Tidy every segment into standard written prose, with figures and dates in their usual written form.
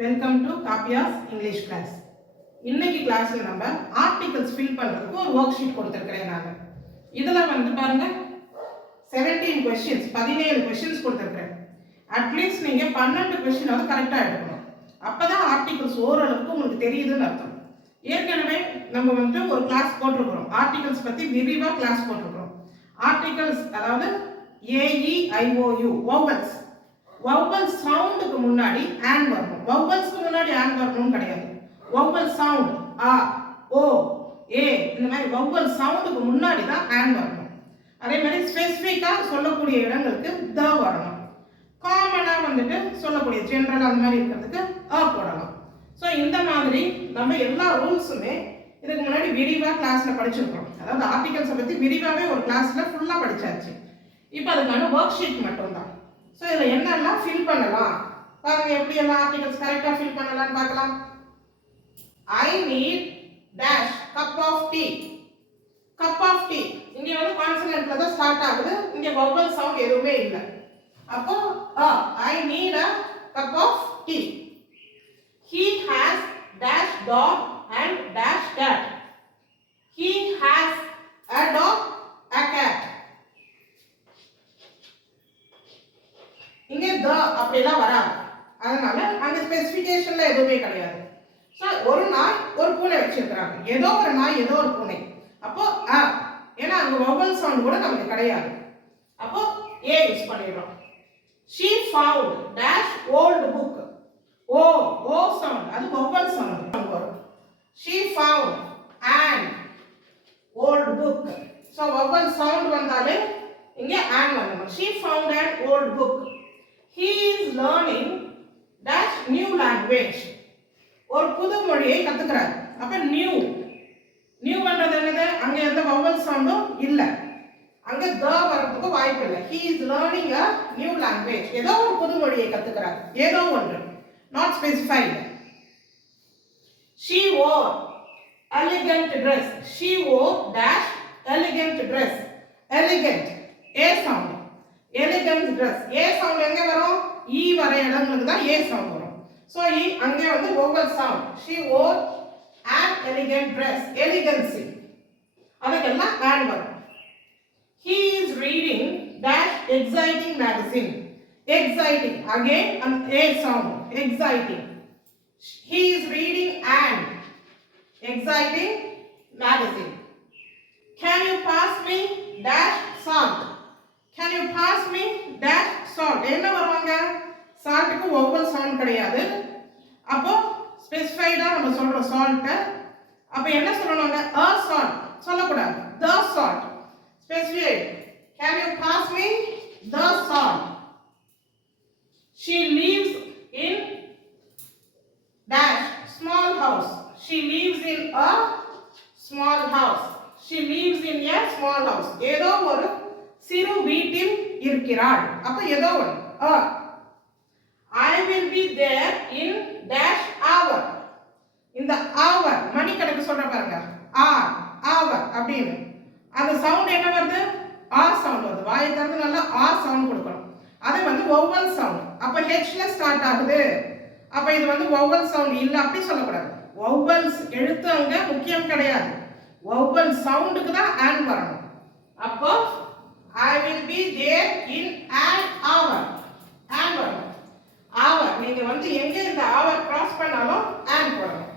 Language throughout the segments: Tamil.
வெல்கம் டு காப்பியாஸ் இங்கிலீஷ் கிளாஸ். இன்னைக்கு கிளாஸ்ல நம்ம ஆர்டிகல்ஸ் ஃபில் பண்றதுக்கு ஒரு ஒர்க் ஷீட் கொடுத்துருக்கிறேன். நான் இதில் பாருங்க 17 கொஸ்டின்ஸ் 17 கொஸ்டின்ஸ் கொடுத்துருக்கிறேன். அட்லீஸ்ட் நீங்கள் 12 கொஸ்டின் கரெக்டாக எடுக்கணும். அப்போதான் ஆர்டிகல்ஸ் ஓரளவுக்கு உங்களுக்கு தெரியுதுன்னு அர்த்தம். ஏற்கனவே நம்ம ஒரு கிளாஸ் போட்டிருக்கிறோம். ஆர்டிகல்ஸ் பற்றி விரிவாக கிளாஸ் போட்டிருக்கிறோம். ஆர்டிகல்ஸ் அதாவது AEIOU வௌவல்ஸ். வௌவல் சவுண்டுக்கு முன்னாடி ஆன் வரணும். வௌவல்ஸ்க்கு முன்னாடி ஆன் வரணும்னு கிடையாது. வௌவல் சவுண்ட் ஆ ஓ ஏ இந்த மாதிரி வௌவல் சவுண்டுக்கு முன்னாடி தான் ஆன் வரணும். அதே மாதிரி ஸ்பெசிஃபிக்காக சொல்லக்கூடிய இடங்களுக்கு த வரணும். காமனாக சொல்லக்கூடிய ஜென்ரல் அந்த மாதிரி இருக்கிறதுக்கு போடலாம். ஸோ இந்த மாதிரி நம்ம எல்லா ரூல்ஸுமே இதுக்கு முன்னாடி விரிவாக கிளாஸில் படிச்சிருக்கிறோம். அதாவது ஆர்டிகல்ஸை பற்றி விரிவாகவே ஒரு கிளாஸில் ஃபுல்லாக படித்தாச்சு. இப்போ அதுக்கான ஒர்க் ஷீட் மட்டும்தான். ஸோ இதில் என்னெல்லாம் ஃபில் பண்ணலாம் பாருங்க. எப்படி எல்லாம் ஆர்டிகல்ஸ் கரெக்டாக ஃபில் பண்ணலாம்னு பார்க்கலாம். I need dash cup of tea. Cup of tea இங்கே கான்சனன்ட்ல தான் ஸ்டார்ட் ஆகுது. இங்கே வௌவல் சவுண்ட் எதுவுமே இல்லை. அப்போ I need a cup of tea. He has dash dog and dash cat. He has a dog, a cat. இங்கே த அப்படிலாம் வராது. அதனால அங்கே ஸ்பெசிஃபிகேஷன்ல எதுவுமே கிடையாது. ஸோ ஒரு நாய் ஒரு பூனை வச்சிருக்கிறாங்க. ஏதோ ஒரு நாய் ஏதோ ஒரு பூனை. அப்போ ஏன்னா அங்கே வௌவல் சவுண்ட் கூட நமக்கு கிடையாது. அப்போ ஏ யூஸ் பண்ணிடுறோம். She found dash old book. O sound அது வௌவல் சவுண்ட் வரும். She found an old book. So vowel sound வந்தாலே இங்கே an வரணும். She found an old book. He is learning dash new language. ஒரு புது மொழியை கத்துக்கிறார். அப்ப நியூ பண்றது என்னது? அங்க எந்த வௌவல் சவுண்டும் இல்ல. அங்க த வரதுக்கு வாய்ப்பு இல்லை. He is learning a new language. ஏதோ ஒரு புது மொழியை கத்துக்கிறார். ஏதோ ஒன்று not specified. She wore elegant dress. She wore dash elegant dress. Elegant a sound. Elegant dress a sound எங்க வரும்? e வர இடங்களுக்கு தான் a sound வரும். so e அங்க vowel sound. She wore an elegant dress. Elegancy அதுக்கெல்லாம் an வரும். He is reading dash exciting magazine. Exciting again an a sound. Exciting. He is reading an exciting magazine. Can you pass me dash salt? Can you pass me dash salt? என்ன வருவாங்க? சால்ட்டுக்கு வௌவல் சவுண்ட் கிடையாது. அப்போ ஸ்பெசிஃபைடா நம்ம சொல்றோம் சால்ட். அப்போ என்ன சொல்லணும்ங்க? a salt சொல்லக்கூடாது. the salt. Specify. Can you pass me the salt? She lives in dash small house. She lives in a small house. She lives in a small house. ஏதோ ஒரு சிறு வீட்டில் இருக்கிறாள். அப்ப ஏதோ ஒரு I will be there in dash hour. இந்த hour மணி கணக்கு சொல்ற பாருங்க. hour அப்படின்னு அந்த சவுண்ட் என்ன வருது? சவுண்ட் வருது. வாயை திறந்து நல்லா சவுண்ட் கொடுக்கணும். அது வௌவல் சவுண்ட். அப்ப ஹெச்ல ஸ்டார்ட் ஆகுது. அப்ப இது வௌவல் சவுண்ட் இல்ல அப்படி சொல்லக்கூடாது. வௌவல்ஸ் எழுத்து அங்க முக்கியம் கிடையாது. வௌவல் சவுண்டுக்கு தான் ஆன் வரணும். அப்போ I will be there in an hour. On வரணும். hour நீங்க எங்க இந்த hour கிராஸ் பண்ணாலும் ஆன் போடணும்.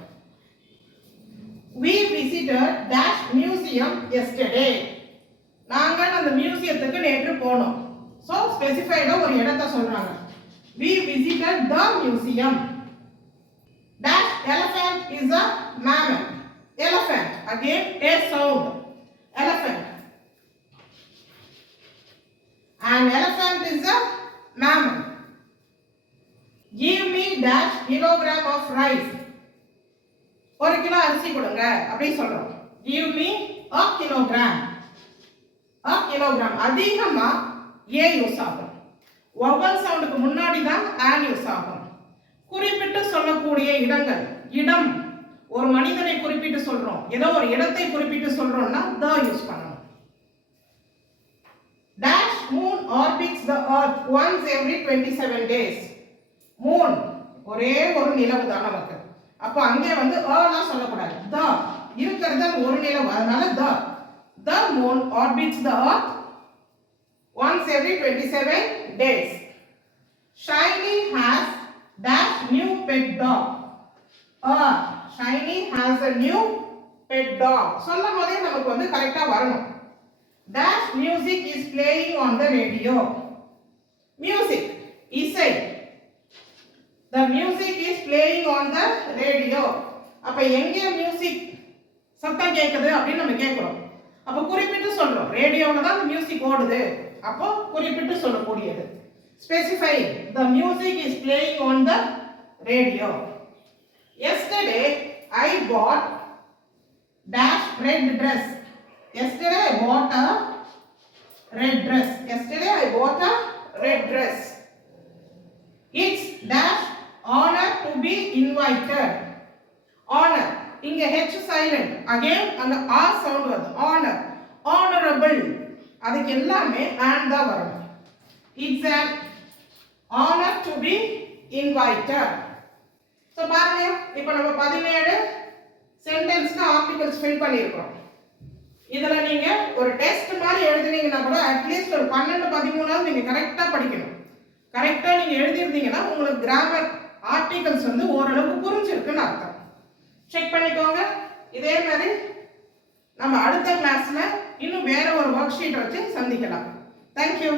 We visited dash museum yesterday. நாங்கள் அந்த மியூசியத்துக்கு நேற்று போனோம். So specified ஒரு இடத்தை சொல்றாங்க. We visited the museum. Dash elephant is a mammal. Elephant again a sound. Elephant. An elephant is a mammal. Give me dash kilogram of rice. ஒரு கிலோ அரிசி கொடுங்க அப்படி சொல்றோம். Give me a kilogram. a kilogram அதிகமா ஏ யூஸ் ஆகும். வௌவல் சவுண்டுக்கு முன்னாடி தான் ஆன் யூஸ் ஆகும். குறிப்பிட்டு சொல்லக்கூடிய இடங்கள். இடம் ஒரு மனிதனை குறிப்பிட்டு சொல்றோம். ஏதோ ஒரு இடத்தை குறிப்பிட்டு சொல்றோம்னா த யூஸ் பண்ணணும். dash moon orbits the earth once every 27 days. moon ஒரே ஒரு நிலவு தான் நமக்கு. அப்போ அங்கே வந்து எல்லாம் சொல்லக்கூடாது. த இருக்கிறது ஒரு நிலவு, அதனால the moon orbits the earth once every 27 days. Shiny has dash new pet dog. Shiny has a new pet dog. சொல்லும் போதே நமக்கு வந்து கரெக்டா வரணும். Dash music is playing on the radio. Music, இசை. The music is playing on the radio. அப்ப எங்கே மியூசிக் சத்தம் கேக்குது அப்படின்னு நம்ம கேட்கிறோம். அப்ப குறிப்பிட்டு சொல்றோம், ரேடியோல தான் மியூசிக் ஓடுது. அப்போ குறிப்பிட்டு சொல்லக்கூடியது. Specify the music is playing on the radio. Yesterday I bought dash red dress. Yesterday I bought a red dress. Yesterday I bought a red dress. It's dash honor to be invited. Honor, இங்க h silent, again அந்த r sound வருது. Honor, honorable, அதுக்கு எல்லாமே and தான் வரும். It's an honor to be invited. So பாருங்க, இப்போ நம்ம 17 சென்டென்ஸ்க்கு ஆர்டிகல்ஸ் ஃபில் பண்ணியிருக்கோம். இதுல நீங்க ஒரு டெஸ்ட் மாதிரி எழுதுனீங்கன்னா கூட அட்லீஸ்ட் ஒரு 12 13 நீங்க கரெக்டா படிக்கணும். கரெக்டா நீங்க எழுதிருந்தீங்கன்னா உங்களுக்கு கிராமர் ஆர்டிகல்ஸ் வந்து ஓரளவுக்கு புரிஞ்சிருக்குன்னு அர்த்தம். செக் பண்ணிக்கோங்க. இதே மாதிரி நம்ம அடுத்த கிளாஸ்ல இன்னும் வேற ஒரு ஒர்க் ஷீட் வச்சு சந்திக்கலாம். Thank you.